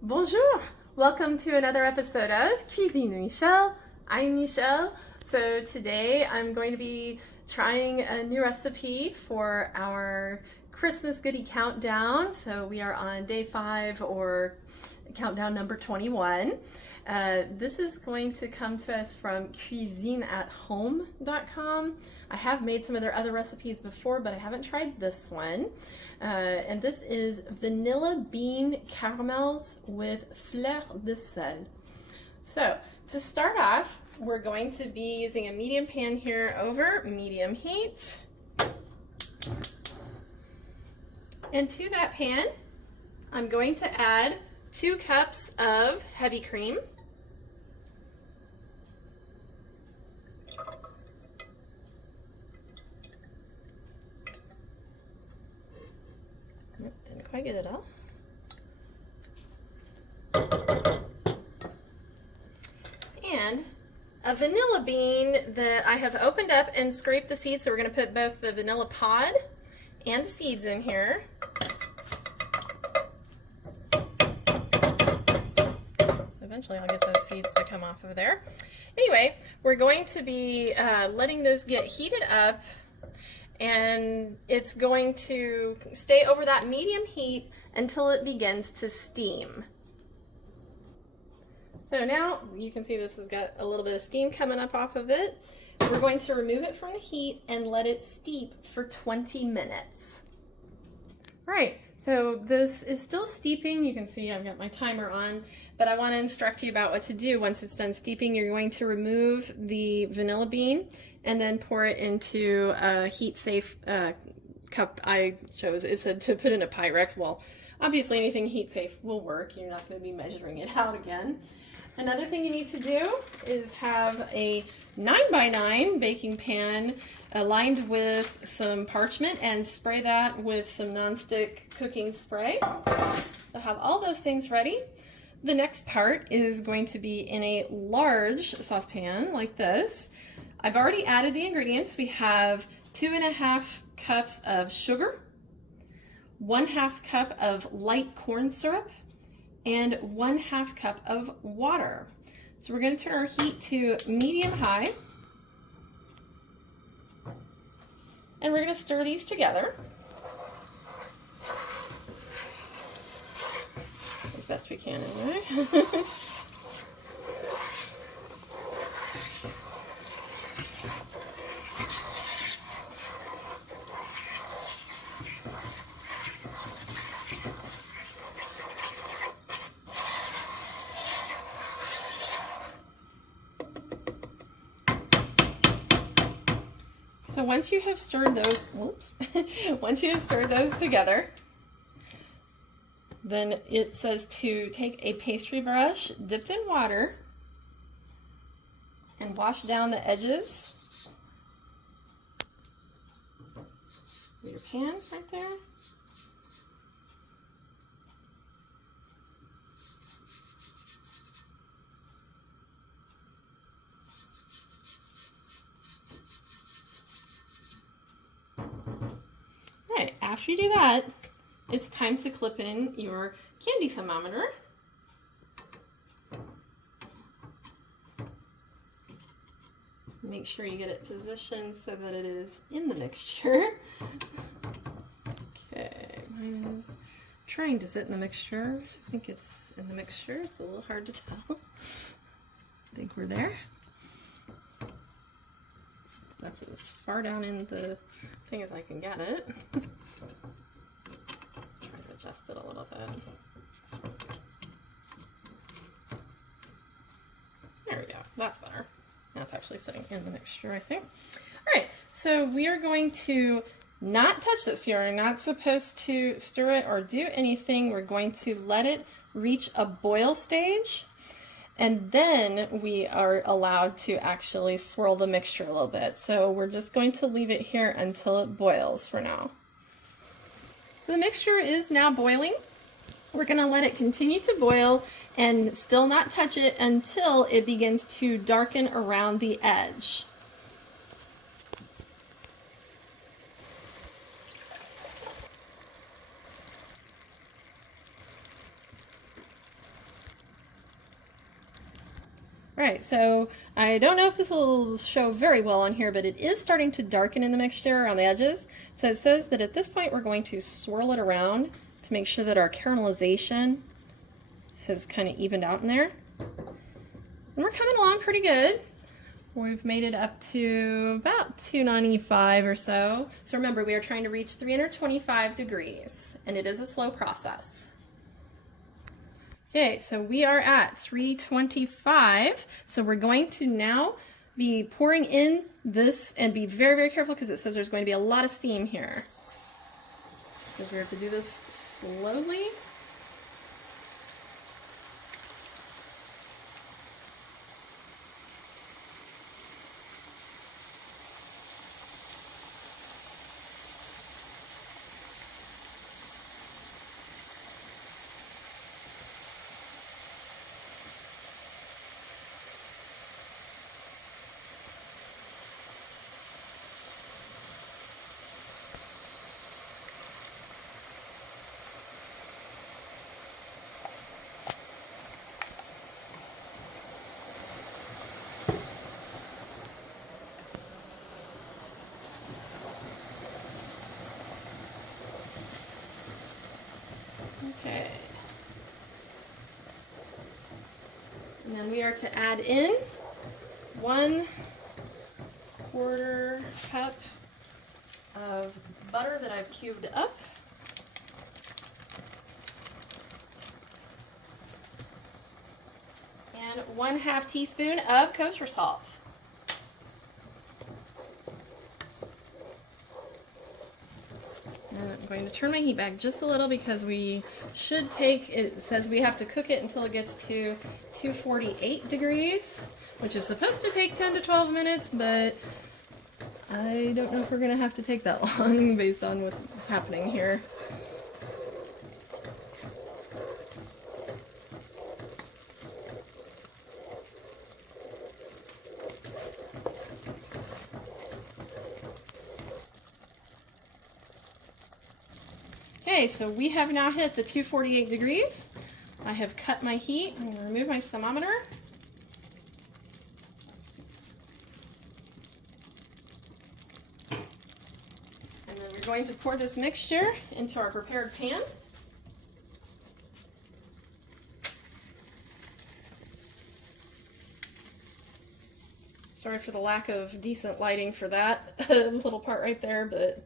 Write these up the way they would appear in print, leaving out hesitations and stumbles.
Bonjour! Welcome to another episode of Cuisine Michelle. I'm Michelle. So today I'm going to be trying a new recipe for our Christmas Goodie Countdown. So we are on day 5 or countdown number 21. This is going to come to us from cuisineathome.com. I have made some of their other recipes before, but I haven't tried this one. And this is vanilla bean caramels with fleur de sel. So to start off, we're going to be using a medium pan here over medium heat. And to that pan, I'm going to add 2 cups of heavy cream. Nope, didn't quite get it all. And a vanilla bean that I have opened up and scraped the seeds, so we're going to put both the vanilla pod and the seeds in here. So eventually I'll get those seeds to come off of there. Anyway, we're going to be letting this get heated up, and it's going to stay over that medium heat until it begins to steam. So now you can see this has got a little bit of steam coming up off of it. We're going to remove it from the heat and let it steep for 20 minutes. All right, so this is still steeping. You can see I've got my timer on, but I want to instruct you about what to do once it's done steeping. You're going to remove the vanilla bean and then pour it into a heat-safe cup. I chose, it said to put in a Pyrex. Well, obviously anything heat-safe will work. You're not going to be measuring it out again. Another thing you need to do is have a 9x9 baking pan lined with some parchment and spray that with some nonstick cooking spray. So have all those things ready. The next part is going to be in a large saucepan like this. I've already added the ingredients. We have 2½ cups of sugar, 1/2 cup of light corn syrup, and 1/2 cup of water. So we're going to turn our heat to medium-high, and we're going to stir these together as best we can anyway. So once you have stirred those, once you have stirred those together, then it says to take a pastry brush dipped in water and wash down the edges of your pan right there. Right, after you do that, it's time to clip in your candy thermometer. Make sure you get it positioned so that it is in the mixture. Okay, mine is trying to sit in the mixture. I think it's in the mixture. It's a little hard to tell. I think we're there. That's as far down in the thing as I can get it. Try to adjust it a little bit. There we go. That's better. Now it's actually sitting in the mixture, I think. All right, so we are going to not touch this. You're not supposed to stir it or do anything. We're going to let it reach a boil stage, and then we are allowed to actually swirl the mixture a little bit. So we're just going to leave it here until it boils for now. So the mixture is now boiling. We're going to let it continue to boil and still not touch it until it begins to darken around the edge. Right, so I don't know if this will show very well on here, but it is starting to darken in the mixture around the edges. So it says that at this point we're going to swirl it around to make sure that our caramelization has kind of evened out in there. And we're coming along pretty good. We've made it up to about 295 or so. So remember, we are trying to reach 325 degrees, and it is a slow process. Okay, so we are at 325. So we're going to now be pouring in this, and be very, very careful because it says there's going to be a lot of steam here. Because we have to do this slowly. Okay. And then we are to add in 1/4 cup of butter that I've cubed up. And 1/2 teaspoon of kosher salt. I'm going to turn my heat back just a little because we should take, it says we have to cook it until it gets to 248 degrees, which is supposed to take 10 to 12 minutes, but I don't know if we're going to have to take that long based on what's happening here. Okay, so we have now hit the 248 degrees. I have cut my heat. I'm going to remove my thermometer. And then we're going to pour this mixture into our prepared pan. Sorry for the lack of decent lighting for that little part right there, but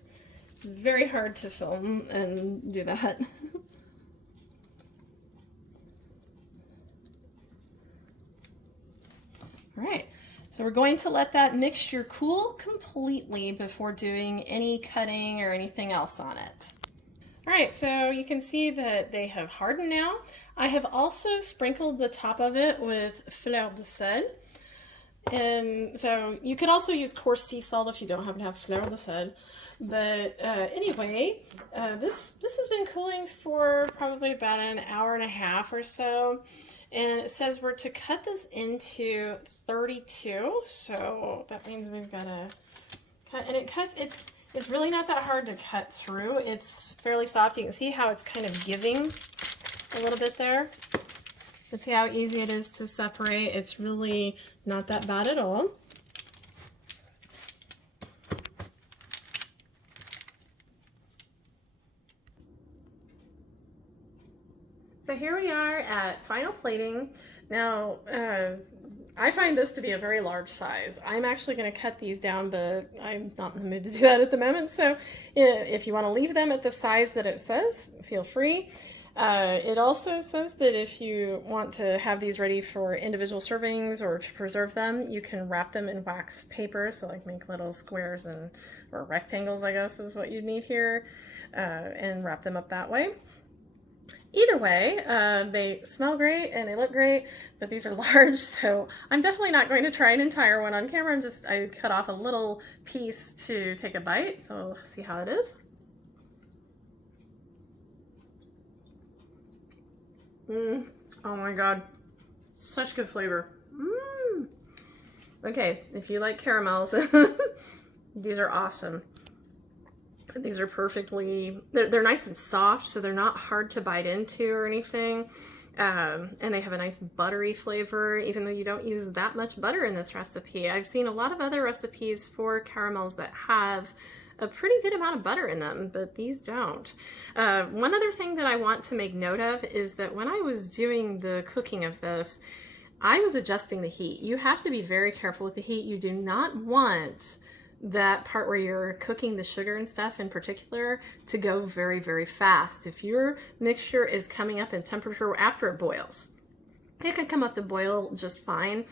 very hard to film and do that. All right, so we're going to let that mixture cool completely before doing any cutting or anything else on it. All right, so you can see that they have hardened now. I have also sprinkled the top of it with fleur de sel. And so you could also use coarse sea salt if you don't happen to have fleur de sel. But anyway, this has been cooling for probably about an hour and a half or so. And it says we're to cut this into 32. So that means we've got to cut, and it cuts, it's really not that hard to cut through. It's fairly soft. You can see how it's kind of giving a little bit there. But see how easy it is to separate. It's really not that bad at all. So here we are at final plating. Now, I find this to be a very large size. I'm actually going to cut these down, but I'm not in the mood to do that at the moment. So if you want to leave them at the size that it says, feel free. It also says that if you want to have these ready for individual servings or to preserve them, you can wrap them in wax paper, so like make little squares or rectangles, I guess is what you need here, and wrap them up that way. Either way, they smell great and they look great, but these are large, so I'm definitely not going to try an entire one on camera. I cut off a little piece to take a bite, so we'll see how it is. Oh my god, such good flavor. Okay, if you like caramels, these are awesome. These are perfectly, they're nice and soft, so they're not hard to bite into or anything. And they have a nice buttery flavor, even though you don't use that much butter in this recipe. I've seen a lot of other recipes for caramels that have a pretty good amount of butter in them, but these don't. One other thing that I want to make note of is that when I was doing the cooking of this, I was adjusting the heat. You have to be very careful with the heat. You do not want that part where you're cooking the sugar and stuff in particular to go very, very fast. If your mixture is coming up in temperature after it boils, it can come up to boil just fine.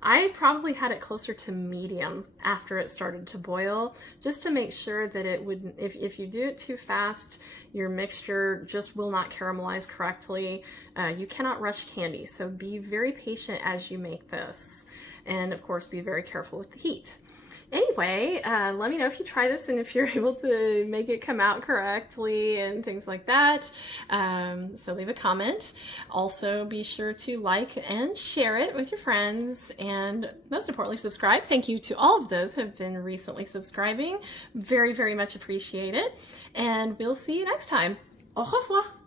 I probably had it closer to medium after it started to boil, just to make sure that it wouldn't, if you do it too fast, your mixture just will not caramelize correctly. You cannot rush candy, so be very patient as you make this. And of course, be very careful with the heat. Anyway, let me know if you try this and if you're able to make it come out correctly and things like that. So leave a comment. Also, be sure to like and share it with your friends, and most importantly, subscribe. Thank you to all of those who have been recently subscribing. Very, very much appreciate it. And we'll see you next time. Au revoir.